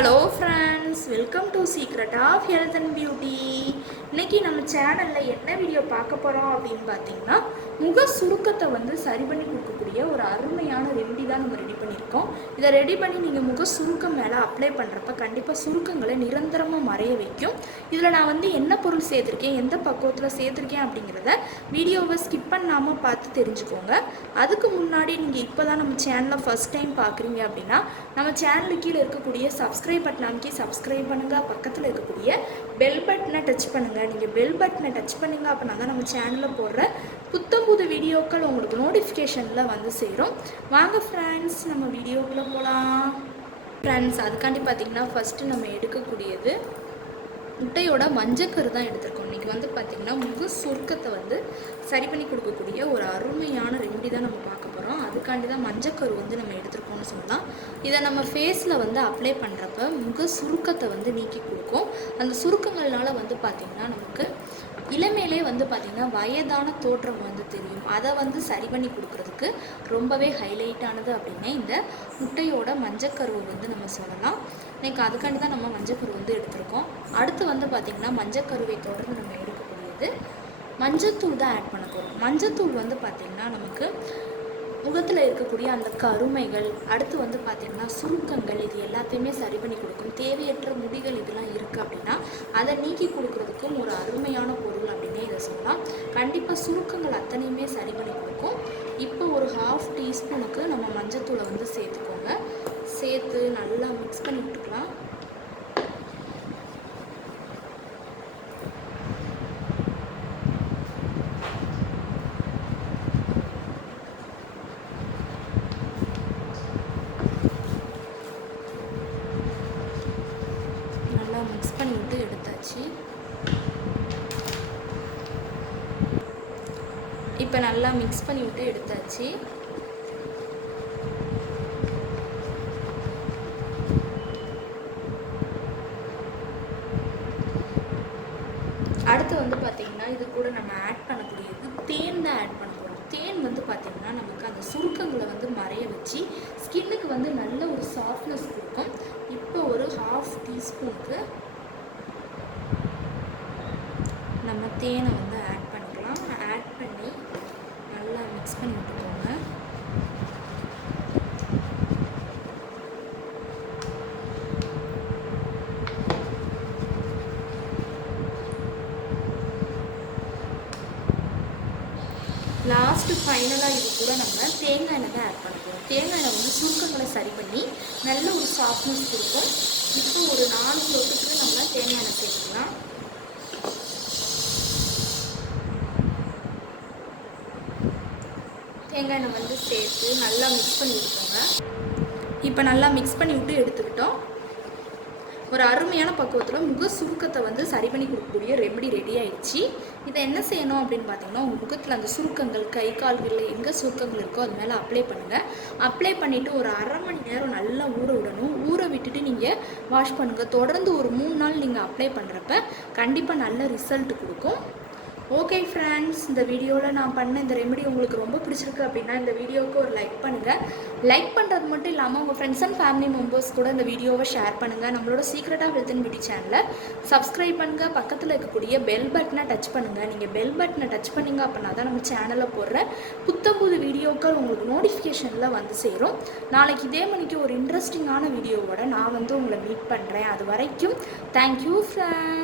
Hello friends, welcome to secret of health and beauty. இன்றைக்கி நம்ம சேனலில் என்ன வீடியோ பார்க்க போகிறோம் அப்படின்னு பார்த்தீங்கன்னா, முக சுருக்கத்தை வந்து சரி பண்ணி கொடுக்கக்கூடிய ஒரு அருமையான ரெமெடி தான் நம்ம ரெடி பண்ணியிருக்கோம். இதை ரெடி பண்ணி நீங்கள் முக சுருக்கம் மேலே அப்ளை பண்ணுறப்ப கண்டிப்பாக சுருக்கங்களை நிரந்தரமாக மறைய வைக்கும். இதில் நான் வந்து என்ன பொருள் சேர்த்துருக்கேன், எந்த பக்குவத்தில் சேர்த்துருக்கேன் அப்படிங்கிறத வீடியோவை ஸ்கிப் பண்ணாமல் பார்த்து தெரிஞ்சுக்கோங்க. அதுக்கு முன்னாடி நீங்கள் இப்போ தான் நம்ம சேனலை ஃபஸ்ட் டைம் பார்க்குறீங்க அப்படின்னா, நம்ம சேனலுக்கு கீழே இருக்கக்கூடிய சப்ஸ்கிரைப் பட்டன் அமைக்கி சப்ஸ்கிரைப் பண்ணுங்கள். பக்கத்தில் இருக்கக்கூடிய பெல் பட்டனை டச் பண்ணுங்கள். நீங்கள் பெல் பட்டனை டச் பண்ணுங்க, அப்படின்னா தான் நம்ம சேனலில் போடுற புது வீடியோக்கள் உங்களுக்கு நோட்டிஃபிகேஷனில் வந்து சேரும். வாங்க ஃப்ரெண்ட்ஸ், நம்ம வீடியோக்குள்ளே போகலாம். ஃப்ரெண்ட்ஸ், அதுக்காண்டி பார்த்திங்கன்னா ஃபஸ்ட்டு நம்ம எடுக்கக்கூடியது முட்டையோட மஞ்சக்கரு தான் எடுத்திருக்கோம். இன்றைக்கி வந்து பார்த்திங்கன்னா முக சுருக்கத்தை வந்து சரி பண்ணி கொடுக்கக்கூடிய ஒரு அருமையான ரெமெடி தான் நம்ம பார்க்க போகிறோம். அதுக்காண்டி தான் மஞ்சக்கரு வந்து நம்ம எடுத்துருக்கோம்னு சொல்லலாம். இதை நம்ம ஃபேஸில் வந்து அப்ளை பண்ணுறப்ப முக சுருக்கத்தை வந்து நீக்கி கொடுக்கும். அந்த சுருக்கங்கள்னால வந்து பார்த்திங்கன்னா நமக்கு இளமையிலே வந்து பார்த்திங்கன்னா வயதான தோற்றம் வந்து தெரியும். அதை வந்து சரி பண்ணி கொடுக்குறதுக்கு ரொம்பவே ஹைலைட்டானது அப்படின்னே இந்த முட்டையோட மஞ்சக்கருவை வந்து நம்ம சொல்லலாம். இன்றைக்கி அதுக்காண்டி தான் நம்ம மஞ்சக்கரு வந்து எடுத்திருக்கோம். அடுத்து வந்து பார்த்திங்கன்னா மஞ்சக்கருவை தொடர்ந்து நம்ம எடுக்கக்கூடியது மஞ்சத்தூள் தான் ஆட் பண்ண போகிறோம். மஞ்சத்தூள் வந்து பார்த்திங்கன்னா நமக்கு முகத்தில் இருக்கக்கூடிய அந்த கருமைகள், அடுத்து வந்து பார்த்திங்கன்னா சுருக்கங்கள், இது எல்லாத்தையுமே சரி பண்ணி கொடுக்கும். தேவையற்ற முடிகள் இதெல்லாம் இருக்குது அப்படின்னா அதை நீக்கி கொடுக்குறதுக்கும் ஒரு அருமையான பொருள் அப்படின்னே இதை சொல்லலாம். கண்டிப்பாக சுருக்கங்கள் அத்தனையுமே சரி பண்ணி கொடுக்கும். இப்போ ஒரு 1/2 டீஸ்பூனுக்கு நம்ம மஞ்சத்தூளை வந்து சேர்த்துக்கோங்க. சேர்த்து நல்லா மிக்ஸ் பண்ணி விட்டுக்கலாம். மிக்ஸ் பண்ணி விட்டு எடுத்தாச்சு. இப்போ நல்லா மிக்ஸ் பண்ணி விட்டு எடுத்தாச்சு. அடுத்து வந்து பார்த்திங்கன்னா இது கூட நம்ம ஆட் பண்ணக்கூடியது தேன் தான் ஆட் பண்ண போகிறோம். தேன் வந்து பார்த்திங்கன்னா நமக்கு அந்த சுருக்கங்களை வந்து மறைய வச்சு ஸ்கின்னுக்கு வந்து நல்ல ஒரு சாஃப்ட்னஸ் கொடுக்கும். இப்போ ஒரு 1/2 டீஸ்பூனுக்கு நம்ம தேனை வந்து ஆட் பண்ணிக்கலாம். ஆட் பண்ணி நல்லா மிக்ஸ் பண்ணி விட்டுக்கோங்க. லாஸ்ட்டு ஃபைனலாக இது கூட நம்ம தேங்காய் எண்ணெய் தான் ஆட் பண்ணிக்கிறோம். தேங்காய் எண்ணெய் வந்து சுருக்கங்களை சரி பண்ணி நல்ல ஒரு சாஃப்ட்னஸ் கொடுக்கும். இப்போ ஒரு 4 சொட்டுக்கு நம்ம தேங்காய் எண்ணெய் சேர்த்துக்கலாம். தேங்காய் எண்ணெய் வந்து சேர்த்து நல்லா மிக்ஸ் பண்ணி விட்டுக்கோங்க. இப்போ நல்லா மிக்ஸ் பண்ணி விட்டு எடுத்துக்கிட்டோம். ஒரு அருமையான பக்குவத்தில் முக சுருக்கத்தை வந்து சரி பண்ணி கொடுக்கக்கூடிய ரெமெடி ரெடி ஆயிடுச்சு. இதை என்ன செய்யணும் அப்படின்னு பார்த்தீங்கன்னா, உங்கள் முகத்தில் அந்த சுருக்கங்கள், கை கால்களில் எங்கே சுருக்கங்கள் இருக்கோ அது மேலே அப்ளை பண்ணுங்கள். அப்ளை பண்ணிவிட்டு ஒரு 1/2 மணி நேரம் நல்லா ஊற விடணும். ஊற விட்டுட்டு நீங்கள் வாஷ் பண்ணுங்கள். தொடர்ந்து ஒரு 3 நாள் நீங்கள் அப்ளை பண்ணுறப்ப கண்டிப்பாக நல்ல ரிசல்ட் கொடுக்கும். ஓகே ஃப்ரெண்ட்ஸ், இந்த வீடியோவில் நான் பண்ண இந்த ரெமெடி உங்களுக்கு ரொம்ப பிடிச்சிருக்கு அப்படின்னா இந்த வீடியோவுக்கு ஒரு லைக் பண்ணுங்கள். லைக் பண்ணுறது மட்டும் இல்லாமல் உங்கள் ஃப்ரெண்ட்ஸ் அண்ட் ஃபேமிலி மெம்பர்ஸ் கூட இந்த வீடியோவை ஷேர் பண்ணுங்கள். நம்மளோட secret of health and beauty சேனலை சப்ஸ்கிரைப் பண்ணுங்கள். பக்கத்தில் இருக்கக்கூடிய பெல் பட்டனை டச் பண்ணுங்கள். நீங்கள் பெல் பட்டனை டச் பண்ணிங்க அப்படின்னா தான் நம்ம சேனலில் போடுற புது வீடியோக்கள் உங்களுக்கு நோட்டிஃபிகேஷனில் வந்து சேரும். நாளைக்கு இதே மணிக்கு ஒரு இன்ட்ரெஸ்டிங்கான வீடியோவோட நான் வந்து உங்களை மீட் பண்ணுறேன். அது வரைக்கும் தேங்க்யூ ஃப்ரெண்ட்ஸ்.